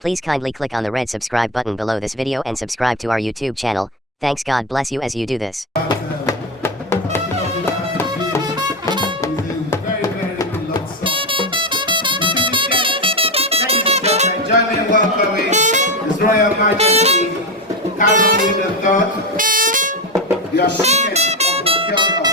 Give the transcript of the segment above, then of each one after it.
Please kindly click on the red subscribe button below this video and subscribe to our YouTube channel. Thanks, God bless you as you do this. Join me in welcoming His Royal Majesty Cameron III, the Ashiken of the Kyoto,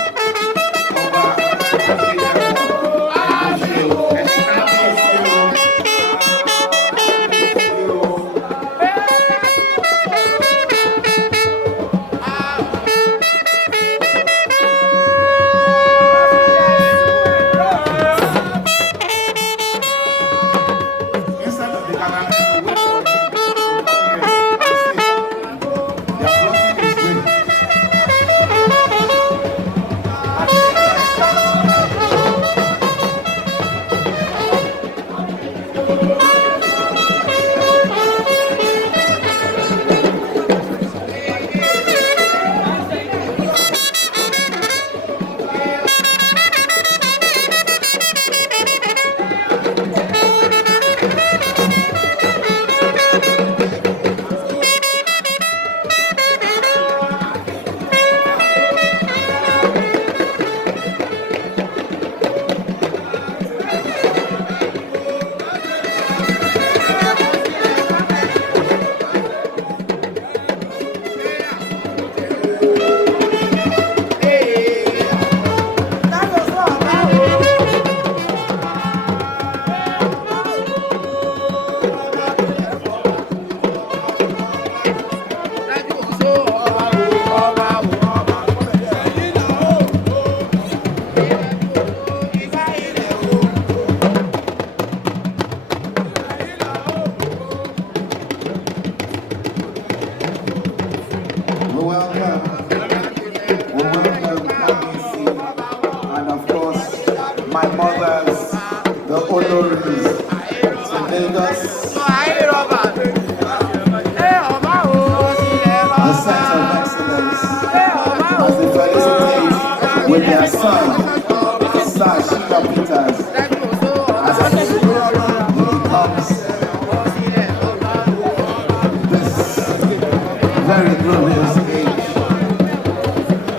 and of course, my mothers, the honorees, St. Lagos, the Center of Excellence, as they felicitate with their son, Sir Shina Peters, as he becomes this very glorious age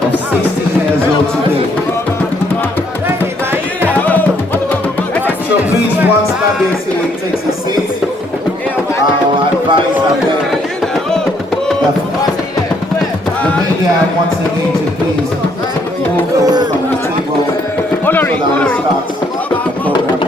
of 16 years old today. So please, once Nabesi takes a seat, I'll advise that the media once again to please move away from the table so that we start the program.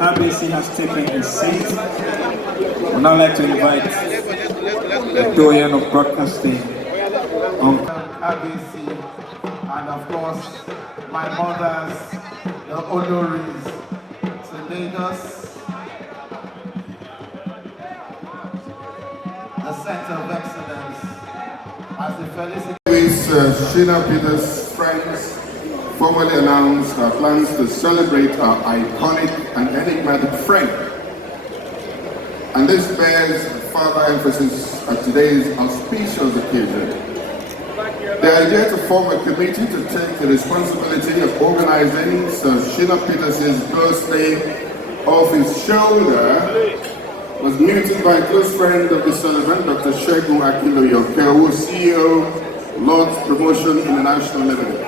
RBC has taken his seat. I would now like to invite the Doyen of Broadcasting, RBC, and of course, my mothers, the honorees, St. Lagos, the Center of Excellence, as the felicitate. Shina Peters' friends formally announced our plans to celebrate our iconic and enigmatic friend. And this bears further emphasis at today's auspicious occasion. The idea to form a committee to take the responsibility of organizing Sir Shina Peters' birthday off his shoulder was mooted by a close friend of the celebrant, Dr. Segun Akinloye, CEO, Lord's Promotion International Limited.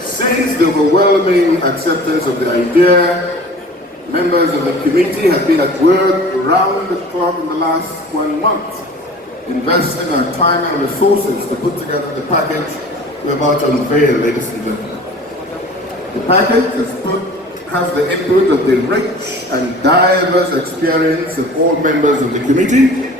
Since the overwhelming acceptance of the idea, members of the committee have been at work around the clock in the last 1 month, investing our time and resources to put together the package we're about to unveil, ladies and gentlemen. The package has the input of the rich and diverse experience of all members of the committee,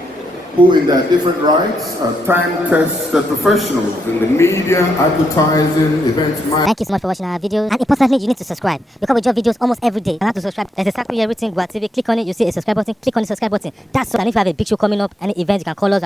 who in their different rights are time-tested professionals in the media, advertising, events management. Thank you so much for watching our videos, and importantly, you need to subscribe because we drop videos almost every day. And how to subscribe? There's a circle here written Gua TV. Click on it, you see a subscribe button. Click on the subscribe button. That's so that if you have a big show coming up, any event, you can call us.